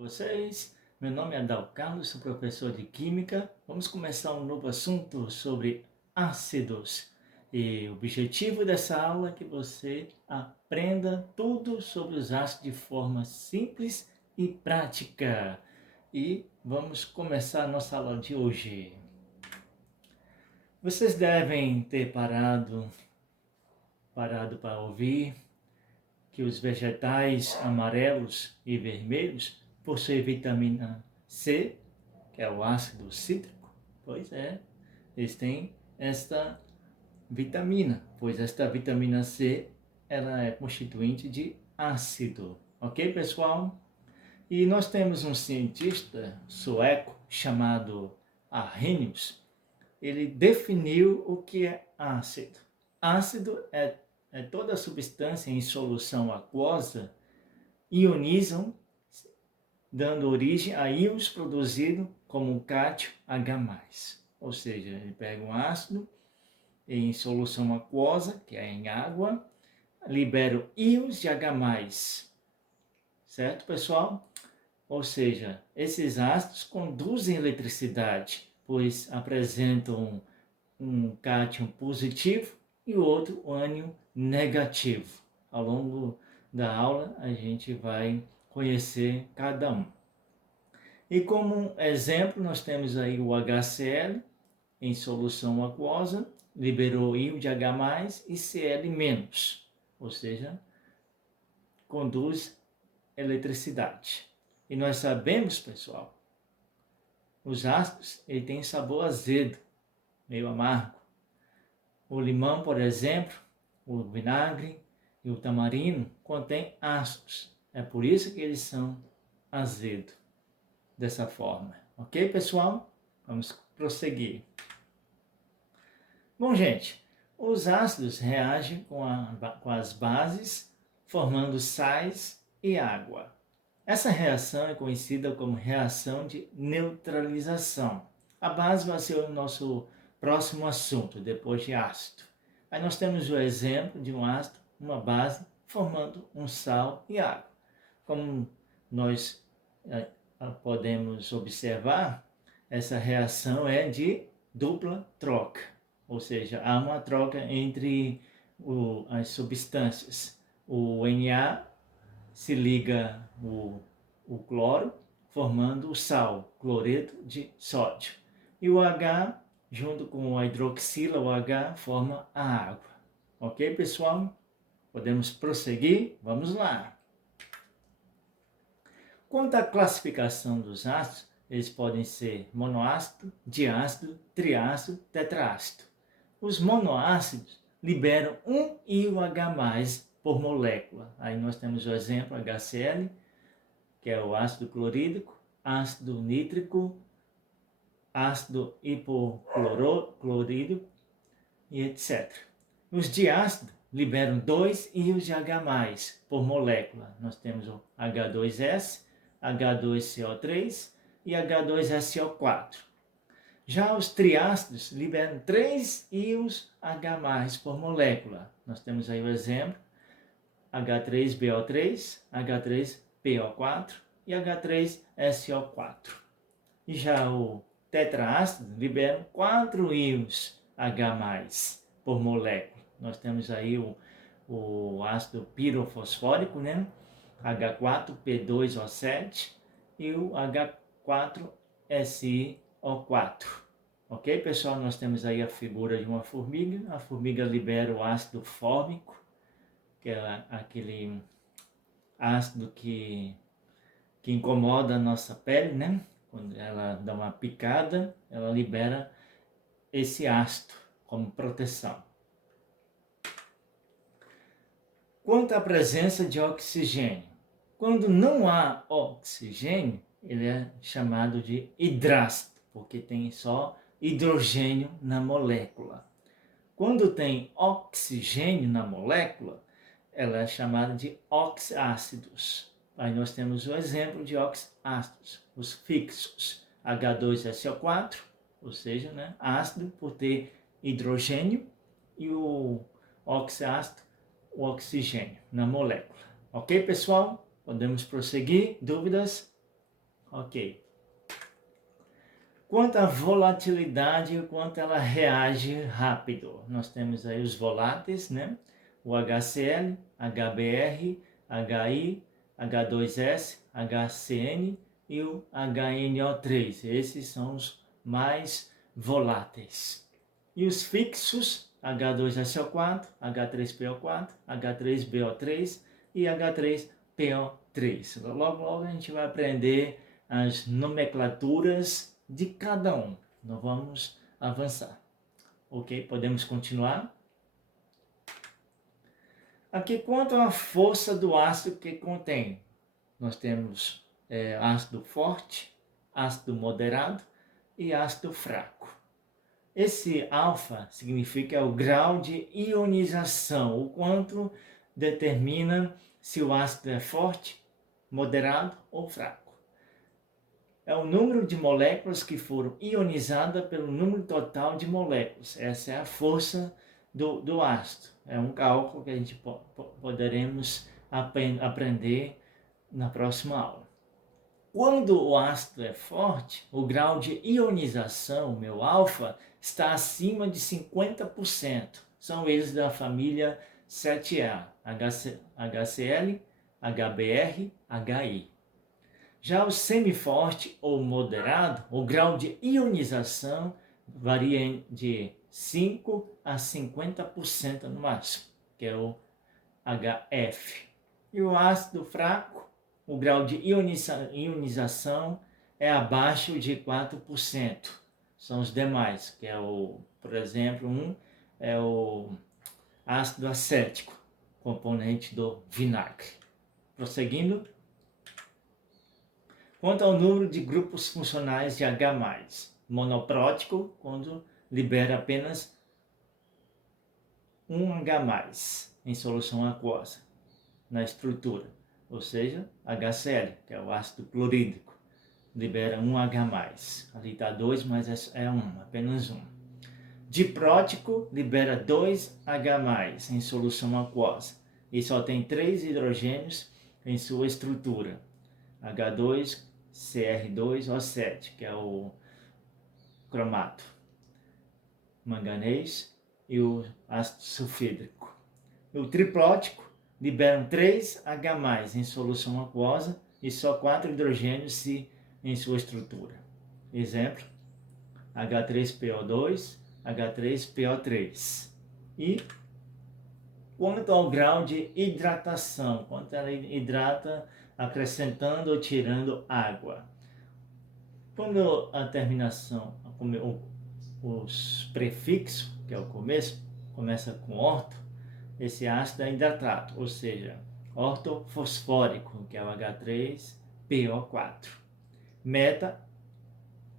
Vocês, meu nome é Adal Carlos, sou professor de Química. Vamos começar um novo assunto sobre ácidos. E o objetivo dessa aula é que você aprenda tudo sobre os ácidos de forma simples e prática. E vamos começar a nossa aula de hoje. Vocês devem ter parado para ouvir que os vegetais amarelos e vermelhos possuem vitamina C, que é o ácido cítrico. Pois é, eles têm esta vitamina, pois esta vitamina C ela é constituinte de ácido. Ok, pessoal? E nós temos um cientista sueco chamado Arrhenius. Ele definiu o que é ácido. Ácido é toda substância em solução aquosa ionizam, dando origem a íons produzidos como o cátio H+. Ou seja, ele pega um ácido em solução aquosa, que é em água, libera íons de H+. Certo, pessoal? Ou seja, esses ácidos conduzem eletricidade, pois apresentam um cátion positivo e o outro ânion negativo. Ao longo da aula a gente vai conhecer cada um. E como exemplo nós temos aí o HCl em solução aquosa, liberou íon de H+ e Cl-, ou seja, conduz eletricidade. E nós sabemos, pessoal, os ácidos ele tem sabor azedo, meio amargo. O limão, por exemplo, o vinagre e o tamarino contêm ácidos. É por isso que eles são azedos, dessa forma. Ok, pessoal? Vamos prosseguir. Bom, gente, os ácidos reagem com as bases, formando sais e água. Essa reação é conhecida como reação de neutralização. A base vai ser o nosso próximo assunto, depois de ácido. Aí nós temos o exemplo de um ácido, uma base, formando um sal e água. Como nós podemos observar, essa reação é de dupla troca. Ou seja, há uma troca entre as substâncias. O Na se liga o cloro, formando o sal, cloreto de sódio. E o H, junto com a hidroxila, o H forma a água. Ok, pessoal? Podemos prosseguir? Vamos lá! Quanto à classificação dos ácidos, eles podem ser monoácido, diácido, triácido, tetraácido. Os monoácidos liberam um íon H+ por molécula. Aí nós temos o exemplo HCl, que é o ácido clorídrico, ácido nítrico, ácido hipoclorídrico e etc. Os diácidos liberam 2 íons de H+ por molécula. Nós temos o H2S, H2CO3 e H2SO4. Já os triácidos liberam 3 íons H+ por molécula. Nós temos aí o exemplo H3BO3, H3PO4 e H3SO4. E já o tetraácido libera 4 íons H+ por molécula. Nós temos aí o ácido pirofosfórico, né? H4P2O7 e o H4SiO4. Ok, pessoal? Nós temos aí a figura de uma formiga. A formiga libera o ácido fórmico, que é aquele ácido que incomoda a nossa pele, né? Quando ela dá uma picada, ela libera esse ácido como proteção. Quanto à presença de oxigênio, quando não há oxigênio, ele é chamado de hidrácido, porque tem só hidrogênio na molécula. Quando tem oxigênio na molécula, ela é chamada de oxiácidos. Aí nós temos o exemplo de oxiácidos, os fixos, H2SO4, ou seja, né, ácido por ter hidrogênio, e o oxiácido, o oxigênio na molécula. Ok, pessoal? Podemos prosseguir? Dúvidas? Ok. Quanto à volatilidade, quanto ela reage rápido. Nós temos aí os voláteis, né? O HCl, HBr, HI, H2S, HCN e o HNO3. Esses são os mais voláteis. E os fixos, H2SO4, H3PO4, H3BO3 e H3PO3. Logo, logo a gente vai aprender as nomenclaturas de cada um. Nós vamos avançar. Ok? Podemos continuar? Aqui, quanto à força do ácido que contém, nós temos ácido forte, ácido moderado e ácido fraco. Esse alfa significa o grau de ionização, o quanto determina se o ácido é forte, moderado ou fraco. É o número de moléculas que foram ionizadas pelo número total de moléculas. Essa é a força do ácido. É um cálculo que a gente poderemos aprender na próxima aula. Quando o ácido é forte, o grau de ionização, meu alfa, está acima de 50%. São eles da família 7A, HCl, HBr, HI. Já o semiforte ou moderado, o grau de ionização varia de 5 a 50% no máximo, que é o HF. E o ácido fraco, o grau de ionização é abaixo de 4%. São os demais, que é o, por exemplo, é o ácido acético, componente do vinagre. Prosseguindo. Quanto ao número de grupos funcionais de H+, monoprótico, quando libera apenas um H+, em solução aquosa, na estrutura, ou seja, HCl, que é o ácido clorídrico, libera um H+, ali está 2, mas é apenas um. Diprótico libera 2 H+, em solução aquosa, e só tem 3 hidrogênios em sua estrutura, H2CR2O7, que é o cromato, manganês e o ácido sulfídrico. O triprótico libera 3 H+, em solução aquosa e só 4 hidrogênios em sua estrutura. Exemplo, H3PO2, H3PO3. E quanto ao grau de hidratação, quanto ela hidrata acrescentando ou tirando água. Quando a terminação, os prefixos, que é o começo, começa com orto, esse ácido é hidratado, ou seja, ortofosfórico, que é o H3PO4. Meta,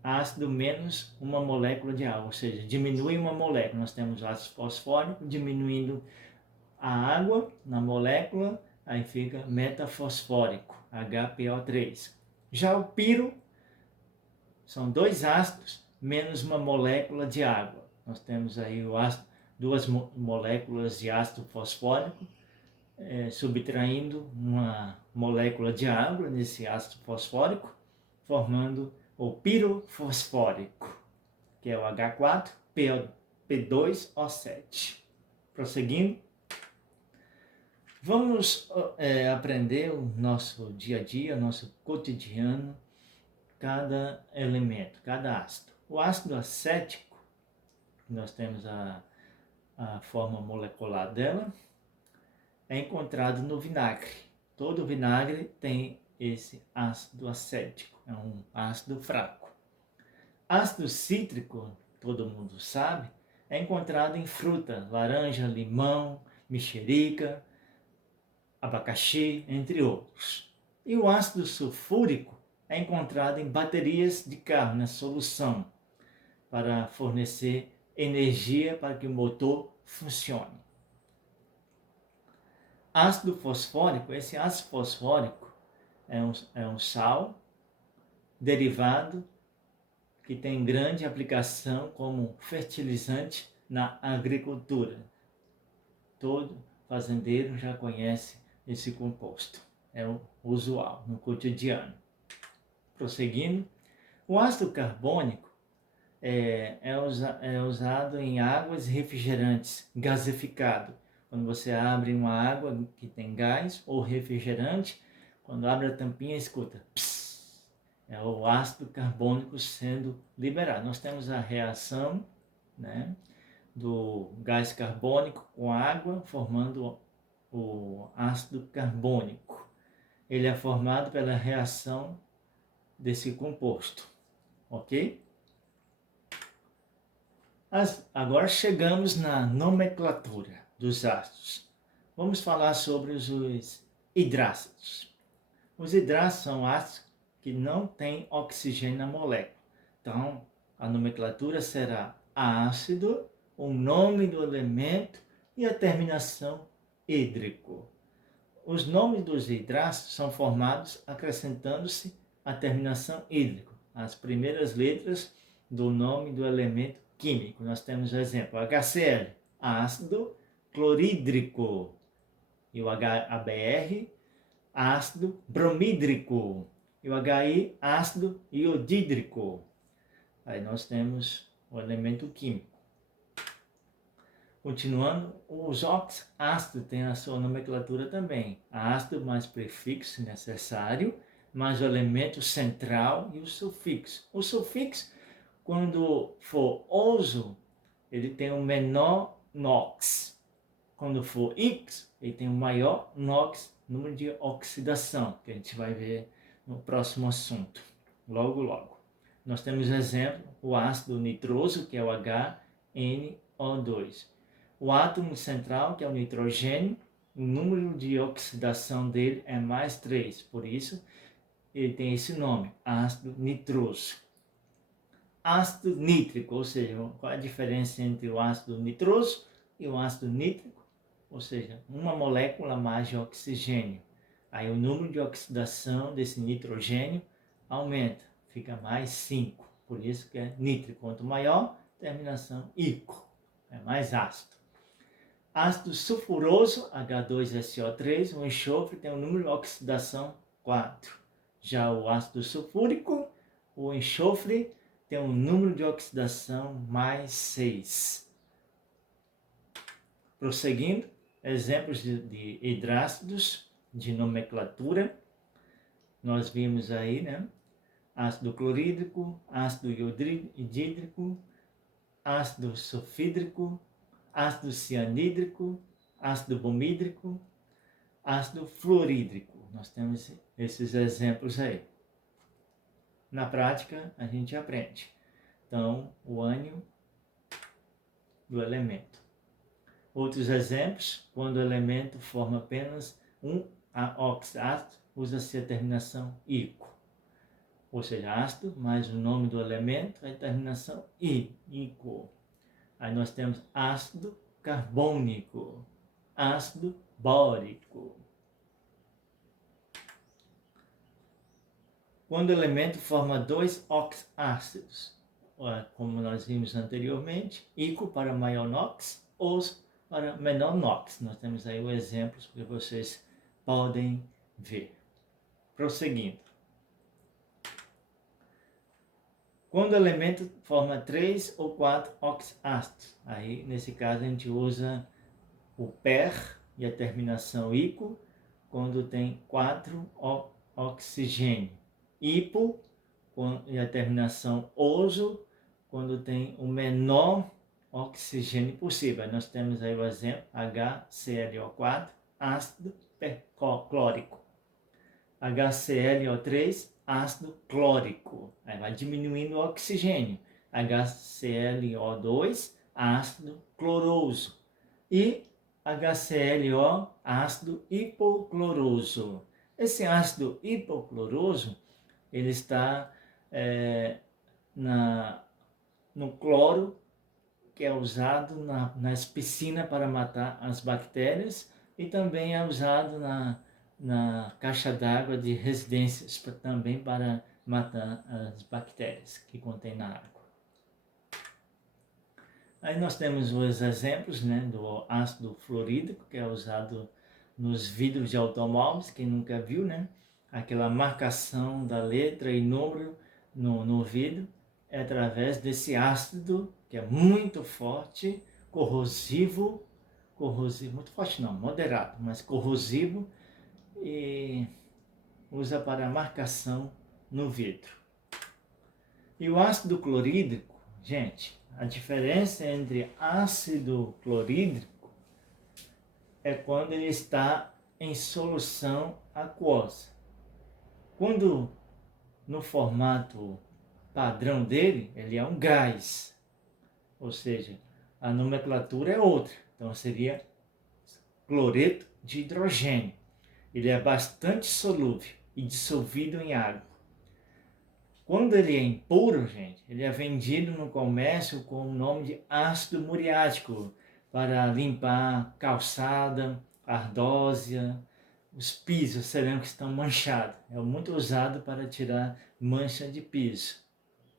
ácido menos uma molécula de água, ou seja, diminui uma molécula. Nós temos o ácido fosfórico diminuindo a água na molécula, aí fica metafosfórico, HPO3. Já o piro são 2 ácidos menos uma molécula de água. Nós temos aí o ácido, 2 moléculas de ácido fosfórico, subtraindo uma molécula de água nesse ácido fosfórico, formando o pirofosfórico, que é o H4P2O7. Prosseguindo. Vamos aprender o nosso dia a dia, nosso cotidiano, cada elemento, cada ácido. O ácido acético, nós temos a forma molecular dela, é encontrado no vinagre. Todo vinagre tem esse ácido acético, é um ácido fraco. Ácido cítrico, todo mundo sabe, é encontrado em fruta, laranja, limão, mexerica, abacaxi, entre outros. E o ácido sulfúrico é encontrado em baterias de carro, na solução, para fornecer energia para que o motor funcione. Ácido fosfórico, esse ácido fosfórico é um sal derivado que tem grande aplicação como fertilizante na agricultura. Todo fazendeiro já conhece esse composto, é o usual no cotidiano. Prosseguindo, o ácido carbônico é usado em águas e refrigerantes gasificado. Quando você abre uma água que tem gás ou refrigerante, quando abre a tampinha, escuta. Pss, é o ácido carbônico sendo liberado. Nós temos a reação, né, do gás carbônico com água, formando o ácido carbônico. Ele é formado pela reação desse composto, ok? Agora chegamos na nomenclatura dos ácidos. Vamos falar sobre os hidrácidos. Os hidrácidos são ácidos que não têm oxigênio na molécula. Então, a nomenclatura será ácido, o nome do elemento e a terminação hídrico. Os nomes dos hidrácidos são formados acrescentando-se a terminação hídrico, as primeiras letras do nome do elemento químico. Nós temos o exemplo HCl, ácido clorídrico, e o HBr, ácido bromídrico, e o HI, ácido iodídrico. Aí nós temos o elemento químico. Continuando, os oxácidos têm a sua nomenclatura também. Ácido mais prefixo se necessário, mais o elemento central e o sufixo. O sufixo, quando for oso, ele tem o menor NOx. Quando for X, ele tem o maior NOx, número de oxidação, que a gente vai ver no próximo assunto, logo logo. Nós temos exemplo, o ácido nitroso, que é o HNO2. O átomo central, que é o nitrogênio, o número de oxidação dele é mais 3, por isso ele tem esse nome, ácido nitroso. Ácido nítrico, ou seja, qual é a diferença entre o ácido nitroso e o ácido nítrico? Ou seja, uma molécula mais de oxigênio. Aí o número de oxidação desse nitrogênio aumenta, fica mais 5, por isso que é nítrico. Quanto maior, terminação ico, é mais ácido. Ácido sulfuroso, H2SO3, o enxofre tem um número de oxidação 4. Já o ácido sulfúrico, o enxofre tem um número de oxidação mais 6. Prosseguindo, exemplos de hidrácidos de nomenclatura. Nós vimos aí, né? Ácido clorídrico, ácido iodídrico, ácido sulfídrico, ácido cianídrico, ácido bromídrico, ácido fluorídrico. Nós temos esses exemplos aí. Na prática, a gente aprende. Então, o ânion do elemento. Outros exemplos, quando o elemento forma apenas um oxácido, usa-se a terminação ico. Ou seja, ácido mais o nome do elemento, a terminação ico. Aí nós temos ácido carbônico, ácido bórico. Quando o elemento forma dois oxácidos, como nós vimos anteriormente, ico para maior NOx, os para menor NOx. Nós temos aí o exemplo que vocês podem ver. Prosseguindo. Quando o elemento forma 3 ou 4 oxácidos, aí nesse caso a gente usa o per e a terminação ico, quando tem 4 oxigênio. Hipo e a terminação oso, quando tem o menor oxigênio possível. Nós temos aí o exemplo HClO4, ácido perclórico. HClO3, ácido clórico. Aí vai diminuindo o oxigênio. HClO2, ácido cloroso. E HClO, ácido hipocloroso. Esse ácido hipocloroso, ele está no cloro, que é usado nas piscinas para matar as bactérias, e também é usado na caixa d'água de residências, também para matar as bactérias que contém na água. Aí nós temos os exemplos, né, do ácido fluorídrico, que é usado nos vidros de automóveis, quem nunca viu, né? aquela marcação da letra e número no vidro é através desse ácido que é muito forte, corrosivo, muito forte não, moderado, mas corrosivo, e usa para marcação no vidro. E o ácido clorídrico, gente, a diferença entre ácido clorídrico é quando ele está em solução aquosa. Quando no formato padrão dele, ele é um gás, ou seja, a nomenclatura é outra, então seria cloreto de hidrogênio. Ele é bastante solúvel e dissolvido em água. Quando ele é impuro, gente, ele é vendido no comércio com o nome de ácido muriático para limpar calçada, ardósia, os pisos cerâmicos estão manchados. É muito usado para tirar mancha de piso,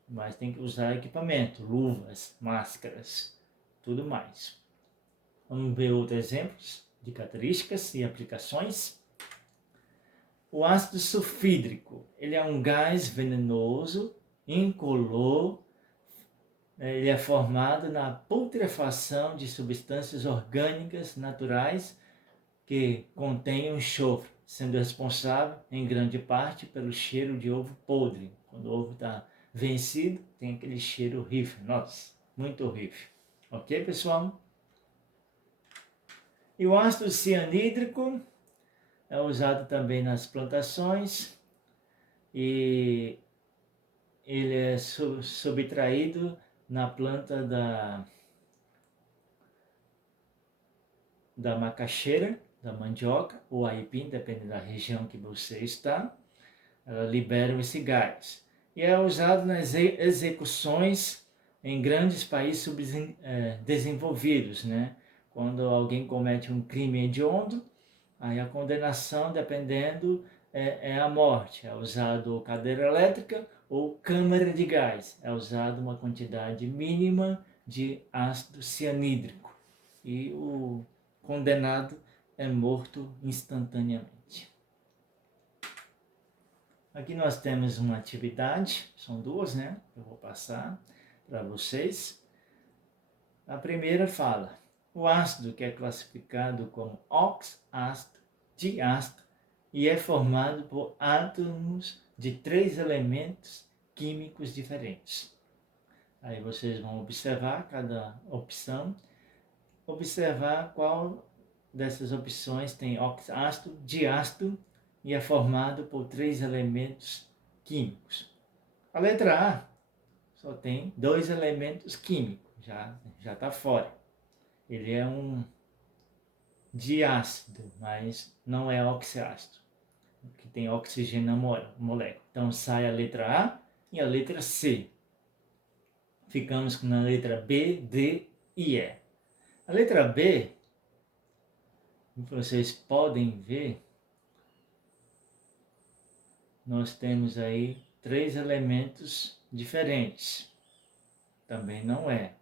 mas tem que usar equipamento, luvas, máscaras, tudo mais. Vamos ver outros exemplos de características e aplicações. O ácido sulfídrico, ele é um gás venenoso, incolor, ele é formado na putrefação de substâncias orgânicas naturais que contêm enxofre, sendo responsável em grande parte pelo cheiro de ovo podre. Quando o ovo está vencido, tem aquele cheiro horrível, nossa, muito horrível. Ok, pessoal? E o ácido cianídrico é usado também nas plantações e ele é subtraído na planta da macaxeira, da mandioca ou aipim, dependendo da região que você está. Ela libera esse gás. E é usado nas execuções em grandes países desenvolvidos, né? Quando alguém comete um crime hediondo, aí a condenação, dependendo, é a morte. É usado cadeira elétrica ou câmara de gás. É usado uma quantidade mínima de ácido cianídrico. E o condenado é morto instantaneamente. Aqui nós temos uma atividade, são duas, né? Eu vou passar para vocês. A primeira fala: o ácido que é classificado como oxácido, diácido, e é formado por átomos de 3 elementos químicos diferentes. Aí vocês vão observar cada opção, observar qual dessas opções tem oxácido, diácido e é formado por 3 elementos químicos. A letra A só tem 2 elementos químicos, já está fora. Ele é um diácido, mas não é oxiácido, que tem oxigênio na molécula. Então sai a letra A e a letra C. Ficamos na letra B, D e E. A letra B, vocês podem ver, nós temos aí 3 elementos diferentes. Também não é.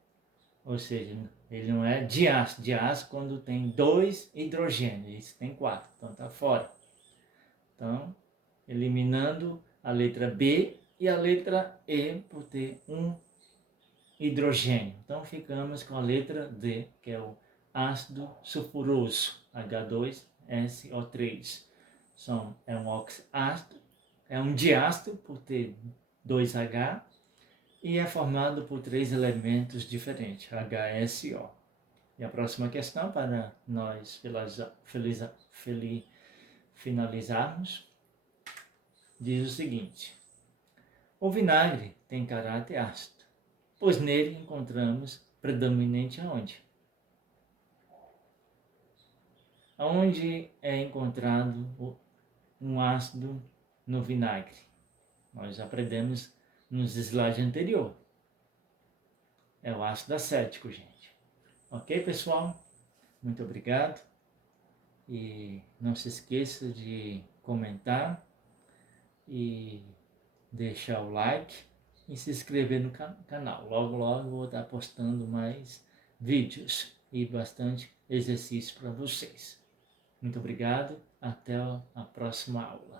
Ou seja, ele não é diácido. Diácido quando tem 2 hidrogênios. Isso tem 4, então está fora. Então, eliminando a letra B e a letra E por ter um hidrogênio. Então, ficamos com a letra D, que é o ácido sulfuroso, H2SO3. É um oxácido, é um diácido por ter 2H e é formado por 3 elementos diferentes, HSO. E a próxima questão, para nós finalizarmos, diz o seguinte: o vinagre tem caráter ácido, pois nele encontramos predominante aonde? Aonde é encontrado um ácido no vinagre? Nós aprendemos nos slides anteriores. É o ácido acético, gente. Ok, pessoal? Muito obrigado. E não se esqueça de comentar e deixar o like e se inscrever no canal. Logo, logo vou estar postando mais vídeos e bastante exercício para vocês. Muito obrigado. Até a próxima aula.